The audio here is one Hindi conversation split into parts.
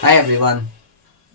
Hi everyone.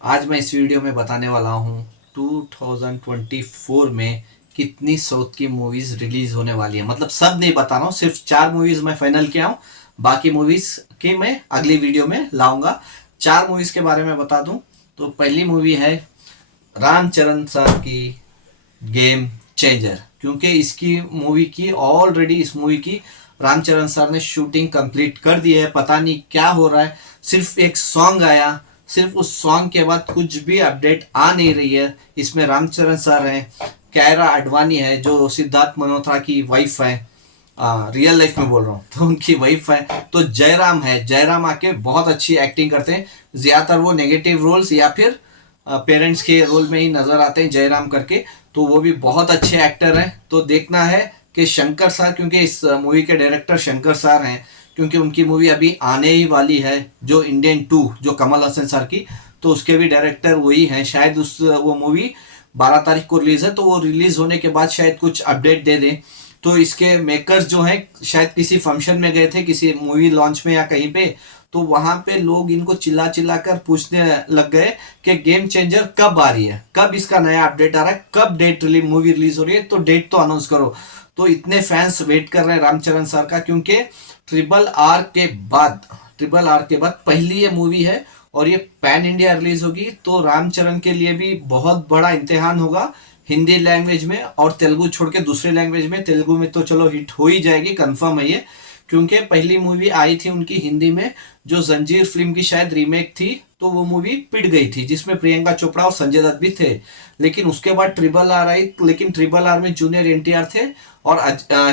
आज मैं इस वीडियो में बताने वाला हूँ 2024 में कितनी साउथ की मूवीज़ रिलीज़ होने वाली है। मतलब सब नहीं बता रहा हूँ, सिर्फ 4 मूवीज़ मैं फाइनल किया हूँ। बाकी मूवीज़ की मैं अगली वीडियो में लाऊंगा। 4 मूवीज़ के बारे में बता दूँ तो पहली मूवी है रामचरण सर की गेम चेंजर, क्योंकि इसकी मूवी की ऑलरेडी इस मूवी की रामचरण सर ने शूटिंग कंप्लीट कर दी है। पता नहीं क्या हो रहा है, सिर्फ एक सॉन्ग आया, सिर्फ उस सॉन्ग के बाद कुछ भी अपडेट आ नहीं रही है। इसमें रामचरण सर हैं, कैरा अडवाणी है जो सिद्धार्थ मल्होत्रा की वाइफ है, रियल लाइफ में बोल रहा हूँ तो उनकी वाइफ है। तो जयराम है, जयराम आके बहुत अच्छी एक्टिंग करते हैं। ज्यादातर वो नेगेटिव रोल्स या फिर पेरेंट्स के रोल में ही नजर आते हैं जयराम करके। तो वो भी बहुत अच्छे एक्टर हैं। तो देखना है कि शंकर सर, क्योंकि इस मूवी के डायरेक्टर शंकर सर हैं, क्योंकि उनकी मूवी अभी आने ही वाली है जो इंडियन 2 जो कमल हसन सर की, तो उसके भी डायरेक्टर वही हैं। शायद उस वो मूवी 12 तारीख को रिलीज है, तो वो रिलीज होने के बाद शायद कुछ अपडेट दे दें। तो इसके मेकर्स जो हैं शायद किसी फंक्शन में गए थे, किसी मूवी लॉन्च में या कहीं पे, तो वहां पे लोग इनको चिल्ला चिल्ला कर पूछने लग गए कि गेम चेंजर कब आ रही है, कब इसका नया अपडेट आ रहा है, कब डेट मूवी रिलीज हो रही है, तो डेट तो अनाउंस करो। तो इतने फैंस वेट कर रहे हैं रामचरण सर का, क्योंकि ट्रिपल आर के बाद ट्रिपल आर के बाद पहली ये मूवी है और ये पैन इंडिया रिलीज होगी। तो रामचरण के लिए भी बहुत बड़ा इम्तिहान होगा हिंदी लैंग्वेज में, और तेलुगु छोड़ के दूसरे लैंग्वेज में। तेलुगु में तो चलो हिट हो ही जाएगी, कंफर्म है ये, क्योंकि पहली मूवी आई थी उनकी हिंदी में जो जंजीर फिल्म की शायद रीमेक थी, तो वो मूवी पिट गई थी जिसमें प्रियंका चोपड़ा और संजय दत्त भी थे। लेकिन उसके बाद ट्रिपल आर आई, लेकिन ट्रिपल आर में जूनियर एनटीआर थे, और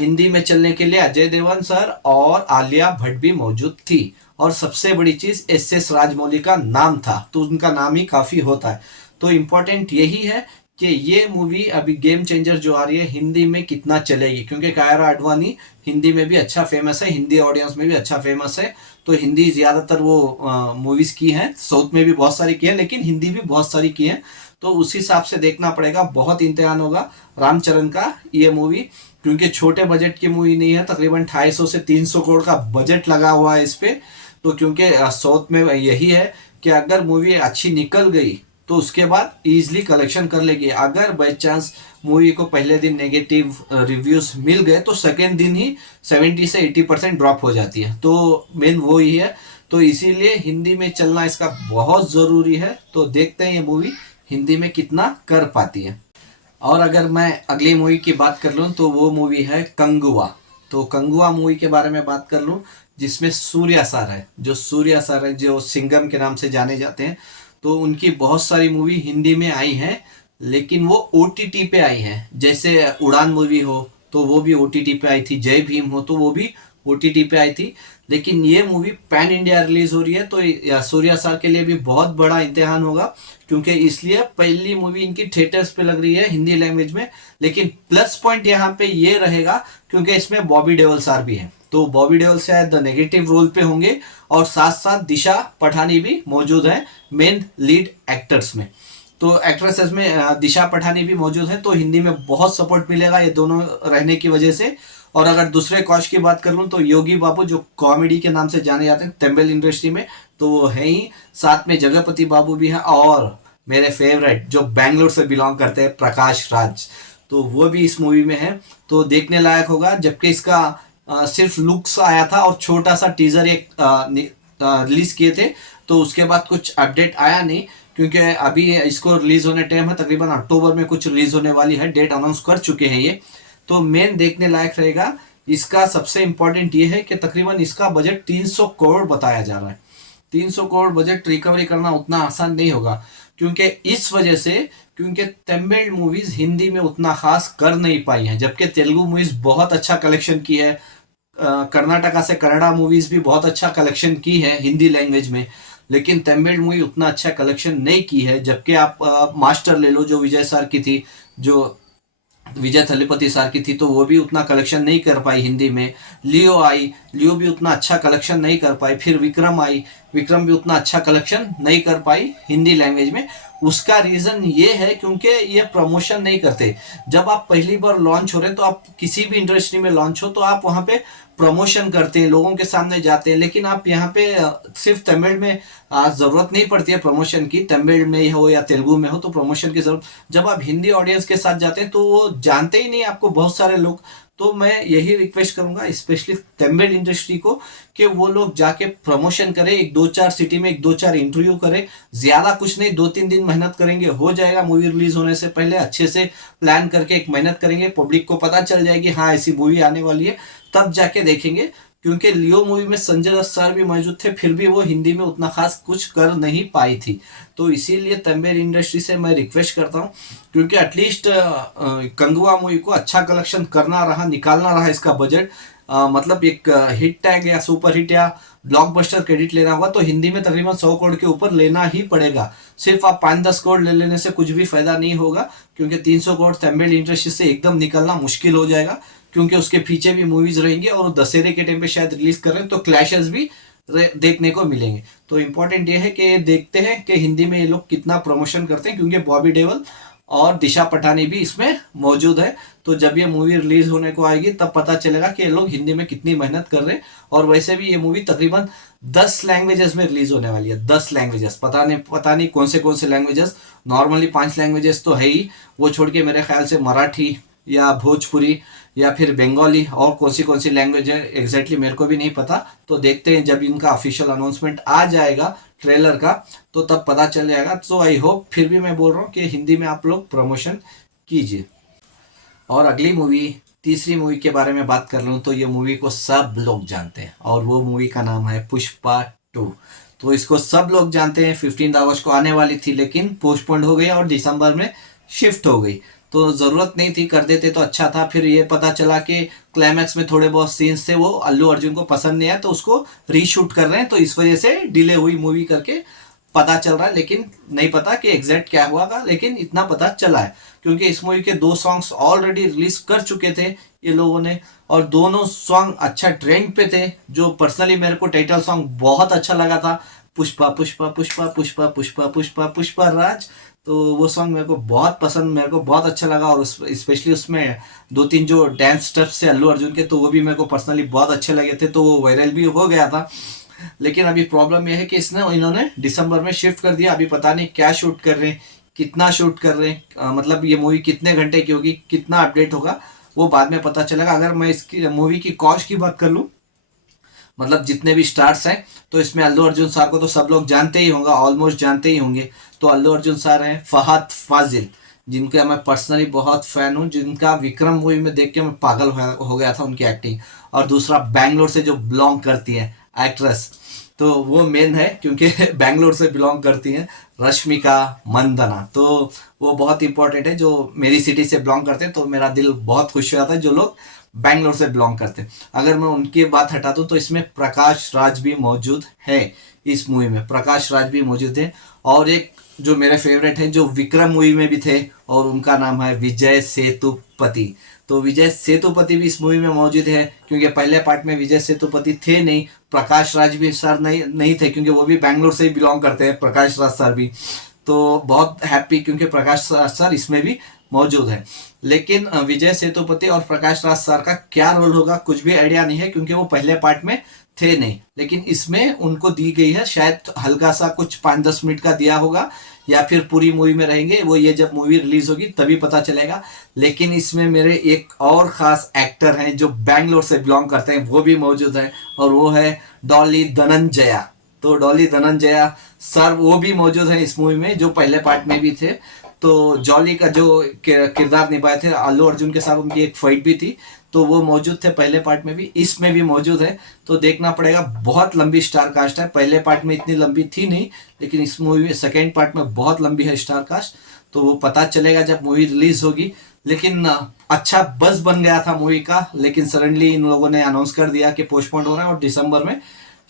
हिंदी में चलने के लिए अजय देवगन सर और आलिया भट्ट भी मौजूद थी। और सबसे बड़ी चीज एस राजमौली का नाम था, तो उनका नाम ही काफी होता है। तो इम्पोर्टेंट यही है कि ये मूवी अभी गेम चेंजर जो आ रही है हिंदी में कितना चलेगी, क्योंकि कायरा अडवाणी हिंदी में भी अच्छा फेमस है, हिंदी ऑडियंस में भी अच्छा फेमस है। तो हिंदी ज्यादातर वो मूवीज की हैं, साउथ में भी बहुत सारी की हैं, लेकिन हिंदी भी बहुत सारी की हैं। तो उस हिसाब से देखना पड़ेगा। बहुत इम्तिहान होगा रामचरण का ये मूवी, क्योंकि छोटे बजट की मूवी नहीं है। तकरीबन 250 से 300 करोड़ का बजट लगा हुआ है इस पे। तो क्योंकि साउथ में यही है कि अगर मूवी अच्छी निकल गई तो उसके बाद इजीली कलेक्शन कर लेगी। अगर बाई चांस मूवी को पहले दिन नेगेटिव रिव्यूज मिल गए तो सेकेंड दिन ही 70 से 80% ड्रॉप हो जाती है। तो मेन वो ही है। तो इसीलिए हिंदी में चलना इसका बहुत ज़रूरी है। तो देखते हैं ये मूवी हिंदी में कितना कर पाती है। और अगर मैं अगली मूवी की बात कर लूँ तो वो मूवी है कंगुआ। तो कंगुआ मूवी के बारे में बात कर लूँ, जिसमें सूर्या सर है, जो सूर्या सर है जो सिंघम के नाम से जाने जाते हैं। तो उनकी बहुत सारी मूवी हिंदी में आई हैं, लेकिन वो ओटीटी पे आई हैं। जैसे उड़ान मूवी हो तो वो भी ओटीटी पे आई थी, जय भीम हो तो वो भी ओटीटी पे आई थी। लेकिन ये मूवी पैन इंडिया रिलीज हो रही है, तो सूर्या सर के लिए भी बहुत बड़ा इम्तिहान होगा, क्योंकि इसलिए पहली मूवी इनकी थिएटर्स पे लग रही है हिंदी लैंग्वेज में। लेकिन प्लस पॉइंट यहाँ पे ये रहेगा क्योंकि इसमें बॉबी देओल सर भी है, तो बॉबी देओल शायद नेगेटिव रोल पे होंगे, और साथ साथ दिशा पठानी भी मौजूद है मेन लीड एक्टर्स में। तो एक्ट्रेसेस में दिशा पठानी भी मौजूद है। तो हिंदी में बहुत सपोर्ट मिलेगा ये दोनों रहने की वजह से। और अगर दूसरे कॉस्ट की बात कर लूँ तो योगी बाबू जो कॉमेडी के नाम से जाने जाते हैं तमिल इंडस्ट्री में, तो वो है ही। साथ में जगपति बाबू भी हैं, और मेरे फेवरेट जो बैंगलोर से बिलोंग करते हैं प्रकाश राज, तो वो भी इस मूवी में है। तो देखने लायक होगा। जबकि इसका सिर्फ लुक्स आया था और छोटा सा टीजर एक रिलीज किए थे, तो उसके बाद कुछ अपडेट आया नहीं, क्योंकि अभी इसको रिलीज होने टाइम है, तकरीबन अक्टूबर में कुछ रिलीज होने वाली है, डेट अनाउंस कर चुके हैं ये। तो मेन देखने लायक रहेगा। इसका सबसे इंपॉर्टेंट ये है कि तकरीबन इसका बजट 300 करोड़ बताया जा रहा है। 300 करोड़ बजट रिकवरी करना उतना आसान नहीं होगा, क्योंकि इस वजह से, क्योंकि तमिल मूवीज हिंदी में उतना खास कर नहीं पाई हैं, जबकि तेलुगु मूवीज बहुत अच्छा कलेक्शन की है। कर्नाटका से कन्नड़ा मूवीज भी बहुत अच्छा कलेक्शन की है हिंदी लैंग्वेज में। लेकिन तमिल मूवी उतना अच्छा कलेक्शन नहीं की है। जबकि आप मास्टर ले लो जो विजय सर की थी, जो विजय थलीपति सर की थी, तो वो भी उतना कलेक्शन नहीं कर पाई हिंदी में। लियो आई, लियो भी उतना अच्छा कलेक्शन नहीं कर पाई। फिर विक्रम आई, विक्रम भी उतना अच्छा कलेक्शन नहीं कर पाई हिंदी लैंग्वेज में। उसका रीज़न ये है क्योंकि ये प्रमोशन नहीं करते। जब आप पहली बार लॉन्च हो रहे हैं, तो आप किसी भी इंडस्ट्री में लॉन्च हो तो आप वहाँ पे प्रमोशन करते हैं, लोगों के सामने जाते हैं। लेकिन आप यहाँ पे सिर्फ तमिल में ज़रूरत नहीं पड़ती है प्रमोशन की, तमिल में हो या तेलुगु में हो तो प्रमोशन की ज़रूरत। जब आप हिंदी ऑडियंस के साथ जाते हैं तो वो जानते ही नहीं आपको बहुत सारे लोग। तो मैं यही रिक्वेस्ट करूंगा स्पेशली तमिल इंडस्ट्री को कि वो लोग जाके प्रमोशन करें, एक दो चार सिटी में एक दो चार इंटरव्यू करें। ज्यादा कुछ नहीं, 2-3 दिन मेहनत करेंगे हो जाएगा। मूवी रिलीज होने से पहले अच्छे से प्लान करके एक मेहनत करेंगे, पब्लिक को पता चल जाएगी हाँ ऐसी मूवी आने वाली है, तब जाके देखेंगे। क्योंकि लियो मूवी में संजय दत्त सर भी मौजूद थे, फिर भी वो हिंदी में उतना खास कुछ कर नहीं पाई थी। तो इसीलिए तमिल इंडस्ट्री से मैं रिक्वेस्ट करता हूँ, क्योंकि एटलीस्ट कंगुआ मूवी को अच्छा कलेक्शन करना रहा, निकालना रहा इसका बजट, मतलब एक हिट टैग या सुपर हिट या ब्लॉकबस्टर क्रेडिट लेना होगा तो हिंदी में तकरीबन 100 करोड़ के ऊपर लेना ही पड़ेगा। सिर्फ आप 5-10 करोड़ ले लेने से कुछ भी फायदा नहीं होगा, क्योंकि 300 करोड़ तमिल इंडस्ट्री से एकदम निकलना मुश्किल हो जाएगा। क्योंकि उसके पीछे भी मूवीज रहेंगी और दशहरे के टाइम पे शायद रिलीज कर रहे हैं, तो क्लैशेस भी देखने को मिलेंगे। तो इम्पोर्टेंट ये है कि देखते हैं कि हिंदी में ये लोग कितना प्रमोशन करते हैं, क्योंकि बॉबी देओल और दिशा पटानी भी इसमें मौजूद है। तो जब ये मूवी रिलीज होने को आएगी तब पता चलेगा कि ये लोग हिंदी में कितनी मेहनत कर रहे हैं। और वैसे भी ये मूवी तकरीबन 10 लैंग्वेजेस में रिलीज होने वाली है। 10 लैंग्वेजेस, पता नहीं कौन से लैंग्वेजेस। नॉर्मली 5 लैंग्वेजेस तो है ही, वो छोड़ के मेरे ख्याल से मराठी या भोजपुरी या फिर बंगाली और कौन सी लैंग्वेज है एग्जैक्टली मेरे को भी नहीं पता। तो देखते हैं जब इनका ऑफिशियल अनाउंसमेंट आ जाएगा ट्रेलर का तो तब पता चल जाएगा। तो आई होप, फिर भी मैं बोल रहा हूँ कि हिंदी में आप लोग प्रमोशन कीजिए। और अगली मूवी, तीसरी मूवी के बारे में बात कर लूँ तो ये मूवी को सब लोग जानते हैं और वो मूवी का नाम है पुष्पा 2। तो इसको सब लोग जानते हैं, 15 अगस्त को आने वाली थी लेकिन पोस्टपोन्ड हो गई और दिसंबर में शिफ्ट हो गई। तो ज़रूरत नहीं थी, कर देते तो अच्छा था। फिर ये पता चला कि क्लाइमैक्स में थोड़े बहुत सीन्स थे वो अल्लू अर्जुन को पसंद नहीं आया तो उसको रीशूट कर रहे हैं, तो इस वजह से डिले हुई मूवी करके पता चल रहा है। लेकिन नहीं पता कि एग्जैक्ट क्या हुआ था, लेकिन इतना पता चला है क्योंकि इस मूवी के 2 सॉन्ग्स ऑलरेडी रिलीज कर चुके थे ये लोगों ने, और दोनों सॉन्ग अच्छा ट्रेंड पे थे। जो पर्सनली मेरे को टाइटल सॉन्ग बहुत अच्छा लगा था, पुष्पा पुष्पा पुष्पा पुष्पा पुष्पा पुष्पा पुष्पा राज, तो वो सॉन्ग मेरे को बहुत पसंद, मेरे को बहुत अच्छा लगा। और स्पेशली उसमें 2-3 जो डांस स्टेप्स थे अल्लू अर्जुन के, तो वो भी मेरे को पर्सनली बहुत अच्छे लगे थे, तो वो वायरल भी हो गया था। लेकिन अभी प्रॉब्लम यह है कि इन्होंने दिसंबर में शिफ्ट कर दिया। अभी पता नहीं क्या शूट कर रहे हैं, कितना शूट कर रहे हैं, मतलब ये मूवी कितने घंटे की होगी, कितना अपडेट होगा वो बाद में पता चलेगा। अगर मैं इसकी मूवी की कॉस्ट की बात कर लूँ, मतलब जितने भी स्टार्स हैं, तो इसमें अल्लू अर्जुन सर को तो सब लोग जानते ही होंगे, ऑलमोस्ट जानते ही होंगे। तो अल्लू अर्जुन सर हैं, फहद फाजिल जिनका मैं पर्सनली बहुत फैन हूँ, जिनका विक्रम मूवी में देख के मैं पागल हो गया था उनकी एक्टिंग। और दूसरा बैंगलोर से जो बिलोंग करती है एक्ट्रेस, तो वो मेन है क्योंकि बैंगलोर से बिलोंग करती हैं, रश्मिका मंदना। तो वो बहुत इंपॉर्टेंट है, जो मेरी सिटी से बिलोंग करते हैं, तो मेरा दिल बहुत खुश हो जाता है जो लोग बैंगलोर से बिलोंग करते हैं। अगर मैं उनकी बात हटा दूं तो इसमें प्रकाश राज भी मौजूद है, इस मूवी में प्रकाश राज भी मौजूद है। और एक जो मेरे फेवरेट है, जो विक्रम मूवी में भी थे, और उनका नाम है विजय सेतुपति। तो विजय सेतुपति भी इस मूवी में मौजूद है, क्योंकि पहले पार्ट में विजय सेतुपति थे नहीं, प्रकाश राज भी सर नहीं थे, क्योंकि वो भी बैंगलोर से ही बिलोंग करते हैं, प्रकाश राज सर भी। तो बहुत हैप्पी क्योंकि प्रकाश राज सर इसमें भी मौजूद है। लेकिन विजय सेतुपति और प्रकाश राज सर का क्या रोल होगा कुछ भी आइडिया नहीं है, क्योंकि वो पहले पार्ट में थे नहीं। लेकिन इसमें उनको दी गई है, शायद हल्का सा कुछ 5-10 मिनट का दिया होगा, या फिर पूरी मूवी में रहेंगे, वो ये जब मूवी रिलीज होगी तभी पता चलेगा। लेकिन इसमें मेरे एक और खास एक्टर हैं जो बैंगलोर से बिलोंग करते हैं, वो भी मौजूद हैं, और वो है डॉली धनंजया। तो डॉली धनंजया सर वो भी मौजूद हैं इस मूवी में, जो पहले पार्ट में भी थे। तो जॉली का जो किरदार निभाए थे अल्लू अर्जुन के साथ, उनकी एक फाइट भी थी, तो वो मौजूद थे पहले पार्ट में भी, इसमें भी मौजूद है। तो देखना पड़ेगा, बहुत लंबी स्टार कास्ट है, पहले पार्ट में इतनी लंबी थी नहीं, लेकिन इस मूवी सेकेंड पार्ट में बहुत लंबी है स्टार कास्ट। तो वो पता चलेगा जब मूवी रिलीज होगी। लेकिन अच्छा बस बन गया था मूवी का, लेकिन सडनली इन लोगों ने अनाउंस कर दिया कि पोस्टपोन हो रहा है और दिसंबर में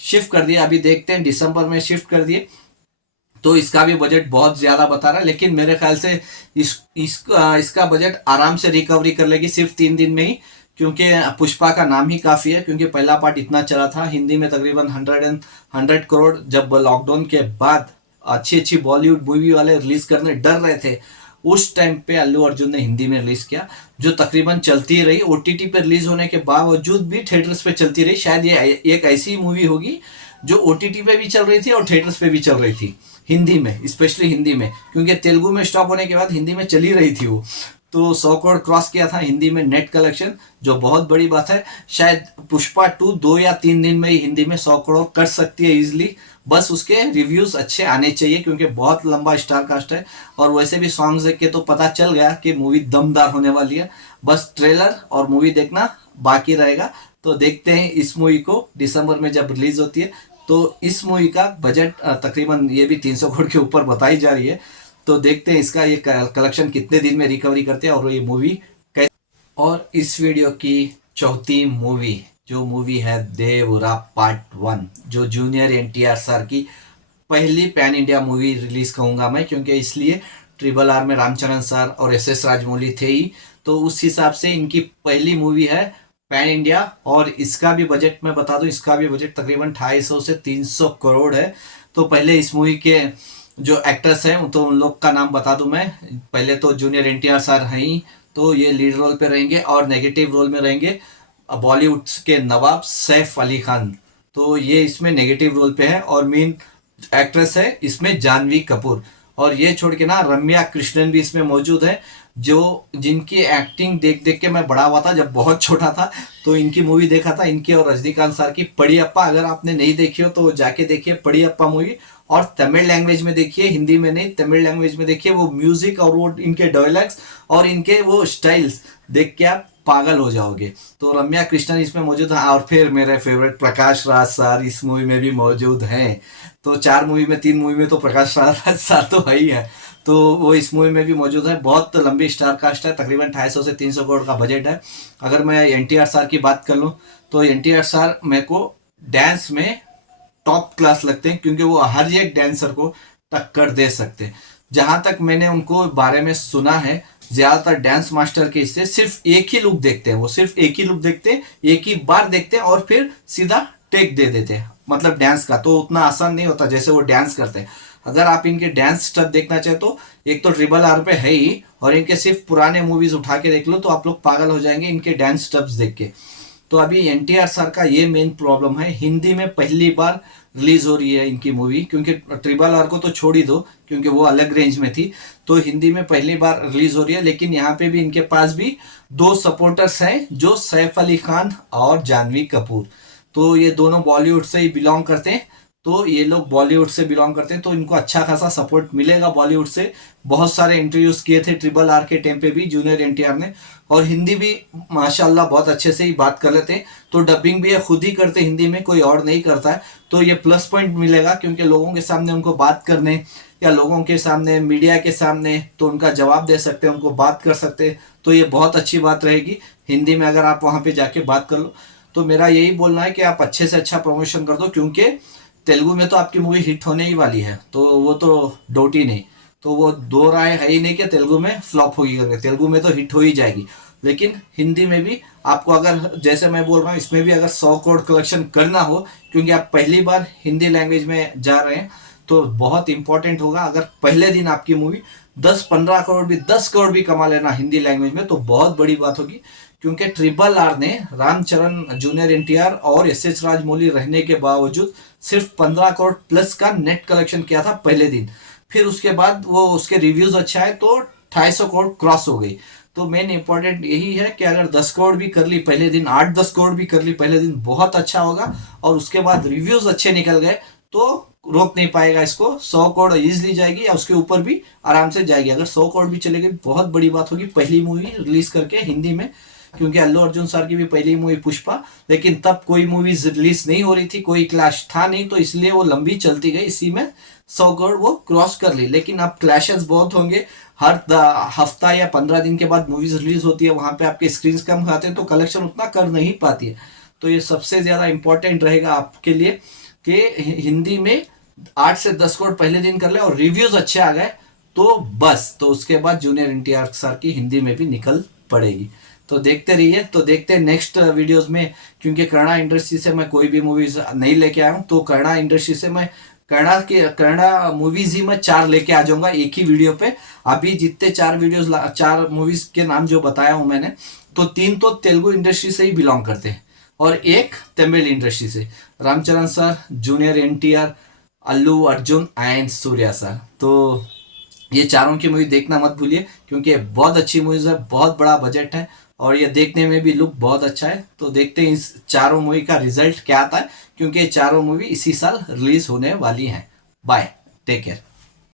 शिफ्ट कर दिया। अभी देखते हैं, दिसंबर में शिफ्ट कर दिए तो इसका भी बजट बहुत ज्यादा बता रहा है, लेकिन मेरे ख्याल से इसका बजट आराम से रिकवरी कर लेगी सिर्फ 3 दिन में ही, क्योंकि पुष्पा का नाम ही काफी है। क्योंकि पहला पार्ट इतना चला था, हिंदी में तकरीबन 100 करोड़, जब लॉकडाउन के बाद अच्छी अच्छी बॉलीवुड मूवी वाले रिलीज करने डर रहे थे, उस टाइम पे अल्लू अर्जुन ने हिंदी में रिलीज किया, जो तकरीबन चलती रही ओटीटी पे रिलीज होने के बावजूद भी थिएटर्स पे चलती रही। शायद ये एक ऐसी मूवी होगी जो ओटीटी पे भी चल रही थी और थिएटर्स पे भी चल रही थी, हिंदी में, स्पेशली हिंदी में, क्योंकि तेलुगु में स्टॉप होने के बाद हिंदी में चली रही थी वो। तो 100 करोड़ क्रॉस किया था हिंदी में नेट कलेक्शन, जो बहुत बड़ी बात है। शायद पुष्पा 2 2 या 3 दिन में ही हिंदी में 100 करोड़ कर सकती है इजिली, बस उसके रिव्यूज अच्छे आने चाहिए, क्योंकि बहुत लंबा स्टार कास्ट है। और वैसे भी सॉन्ग्स देख के तो पता चल गया कि मूवी दमदार होने वाली है। बस ट्रेलर और मूवी देखना बाकी रहेगा। तो देखते हैं इस मूवी को दिसंबर में जब रिलीज होती है। तो इस मूवी का बजट तकरीबन ये भी 300 करोड़ के ऊपर बताई जा रही है। तो देखते हैं इसका ये कलेक्शन कितने दिन में रिकवरी करते हैं और ये मूवी कैसे। और इस वीडियो की चौथी मूवी, जो मूवी है देवरा पार्ट 1, जो जूनियर एनटीआर सर की पहली पैन इंडिया मूवी रिलीज कहूँगा मैं, क्योंकि इसलिए RRR में रामचरण सर और SS राजमौली थे ही, तो उस हिसाब से इनकी पहली मूवी है पैन इंडिया। और इसका भी बजट मैं बता दूं, इसका भी बजट तकरीबन 250 से 300 करोड़ है। तो पहले इस मूवी के जो एक्टर्स हैं तो उन लोग का नाम बता दूं मैं। पहले तो जूनियर एनटीआर सर हैं ही, तो ये लीड रोल पे रहेंगे, और नेगेटिव रोल में रहेंगे बॉलीवुड के नवाब सैफ अली खान, तो ये इसमें नेगेटिव रोल पे है। और मेन एक्ट्रेस है इसमें जानवी कपूर। और ये छोड़ के ना रम्या कृष्णन भी इसमें मौजूद है, जो जिनकी एक्टिंग देख देख के मैं बड़ा हुआ था जब बहुत छोटा था, तो इनकी मूवी देखा था, इनकी और रजनीकांत सर की पड़ियप्पा। अगर आपने नहीं देखी हो तो जाके देखिए पड़ियप्पा मूवी, और तमिल लैंग्वेज में देखिए, हिंदी में नहीं, तमिल लैंग्वेज में देखिए। वो म्यूजिक और वो इनके डायलॉग्स और इनके वो स्टाइल्स देख के आप पागल हो जाओगे। तो रम्या कृष्णन इसमें मौजूद है, और फिर मेरे फेवरेट प्रकाश राज सर इस मूवी में भी मौजूद हैं। तो 4 मूवी में 3 मूवी में तो प्रकाश राज सर तो है ही है, तो वो इस मूवी में भी मौजूद है। बहुत लंबी स्टार कास्ट है, तकरीबन 250 से 300 करोड़ का बजट है। अगर मैं एनटीआर सर की बात कर लूँ तो एनटीआर सर मेरे को डांस में टॉप क्लास लगते हैं, क्योंकि वो हर एक डांसर को टक्कर दे सकते हैं। जहां तक मैंने उनको बारे में सुना है, ज्यादातर डांस मास्टर के इससे सिर्फ एक ही लुक देखते हैं, वो सिर्फ एक ही लुक देखते हैं, एक ही बार देखते हैं और फिर सीधा टेक दे देते हैं। मतलब डांस का तो उतना आसान नहीं होता जैसे वो डांस करते हैं। अगर आप इनके डांस स्टेप देखना चाहे तो एक तो RRR पे है ही, और इनके सिर्फ पुराने मूवीज उठा के देख लो तो आप लोग पागल हो जाएंगे इनके डांस स्टेप्स देख के। तो अभी एनटीआर सर का ये मेन प्रॉब्लम है, हिंदी में पहली बार रिलीज हो रही है इनकी मूवी, क्योंकि RRR को तो छोड़ ही दो क्योंकि वो अलग रेंज में थी, तो हिंदी में पहली बार रिलीज हो रही है। लेकिन यहाँ पे भी इनके पास भी 2 सपोर्टर्स हैं, जो सैफ अली खान और जानवी कपूर। तो ये दोनों बॉलीवुड से ही बिलोंग करते हैं, तो ये लोग बॉलीवुड से बिलोंग करते हैं, तो इनको अच्छा खासा सपोर्ट मिलेगा बॉलीवुड से। बहुत सारे इंटरव्यूज किए थे RRR के टाइम पे भी जूनियर एनटीआर ने, और हिंदी भी माशाल्लाह बहुत अच्छे से ही बात कर लेते हैं। तो डबिंग भी ये खुद ही करते हिंदी में, कोई और नहीं करता है। तो ये प्लस पॉइंट मिलेगा, क्योंकि लोगों के सामने उनको बात करने या लोगों के सामने मीडिया के सामने तो उनका जवाब दे सकते हैं, उनको बात कर सकते हैं। तो ये बहुत अच्छी बात रहेगी हिंदी में अगर आप वहाँ पे जाके बात कर लो। तो मेरा यही बोलना है कि आप अच्छे से अच्छा प्रमोशन कर दो, क्योंकि तेलुगु में तो आपकी मूवी हिट होने ही वाली है, तो वो तो डाउट ही नहीं। तो वो दो राय है ही नहीं कि तेलुगु में फ्लॉप होगी करके, तेलुगु में तो हिट हो ही जाएगी। लेकिन हिंदी में भी आपको, अगर जैसे मैं बोल रहा हूँ, इसमें भी अगर 100 करोड़ कलेक्शन करना हो, क्योंकि आप पहली बार हिंदी लैंग्वेज में जा रहे हैं, तो बहुत इंपॉर्टेंट होगा। अगर पहले दिन आपकी मूवी 10-15 करोड़ भी, 10 करोड़ भी कमा लेना हिंदी लैंग्वेज में, तो बहुत बड़ी बात होगी। क्योंकि RRR ने रामचरण, जूनियर एनटीआर और SS राजमौली रहने के बावजूद सिर्फ 15 करोड़ प्लस का नेट कलेक्शन किया था पहले दिन। फिर उसके बाद वो उसके रिव्यूज अच्छा है तो 250 करोड़ क्रॉस हो गई। तो मेन इंपॉर्टेंट यही है कि अगर 10 करोड़ भी कर ली पहले दिन, 8-10 करोड़ भी कर ली पहले दिन, बहुत अच्छा होगा। और उसके बाद रिव्यूज अच्छे निकल गए तो रोक नहीं पाएगा इसको, 100 करोड़ इजिली जाएगी या उसके ऊपर भी आराम से जाएगी। अगर 100 करोड़ भी चलेगी बहुत बड़ी बात होगी पहली मूवी रिलीज करके हिंदी में, क्योंकि अल्लू अर्जुन सर की भी पहली मूवी पुष्पा, लेकिन तब कोई मूवीज रिलीज नहीं हो रही थी, कोई क्लैश था नहीं, तो इसलिए वो लंबी चलती गई, इसी में 100 करोड़ वो क्रॉस कर ली। लेकिन अब क्लैशेस बहुत होंगे, हर हफ्ता या 15 दिन के बाद मूवीज रिलीज होती है, वहां पे आपके स्क्रीन कम खाते हैं तो कलेक्शन उतना कर नहीं पाती है। तो ये सबसे ज्यादा इंपॉर्टेंट रहेगा आपके लिए कि हिंदी में 8 से 10 करोड़ पहले दिन कर ले और रिव्यूज अच्छे आ गए तो बस, तो उसके बाद जूनियर एनटीआर सर की हिंदी में भी निकल पड़ेगी। तो देखते रहिए। तो देखते हैं नेक्स्ट वीडियोस में, क्योंकि कन्नड़ा इंडस्ट्री से मैं कोई भी मूवीज नहीं लेके आया हूँ, तो कन्नड़ा इंडस्ट्री से मैं कन्नड़ा मूवीज ही मैं 4 लेके आ जाऊंगा एक ही वीडियो पे। अभी जितने 4 वीडियोस 4 मूवीज के नाम जो बताया हूं मैंने, तो 3 तो तेलुगु इंडस्ट्री से ही बिलोंग करते हैं और एक तमिल इंडस्ट्री से, Ram Charan sir, junior NTR, Allu Arjun and Suriya sir. तो ये चारों की मूवी देखना मत भूलिए, क्योंकि ये बहुत अच्छी मूवीज है, बहुत बड़ा बजट है और ये देखने में भी लुक बहुत अच्छा है। तो देखते हैं इस चारों मूवी का रिजल्ट क्या आता है, क्योंकि ये चारों मूवी इसी साल रिलीज होने वाली हैं। Bye, take care.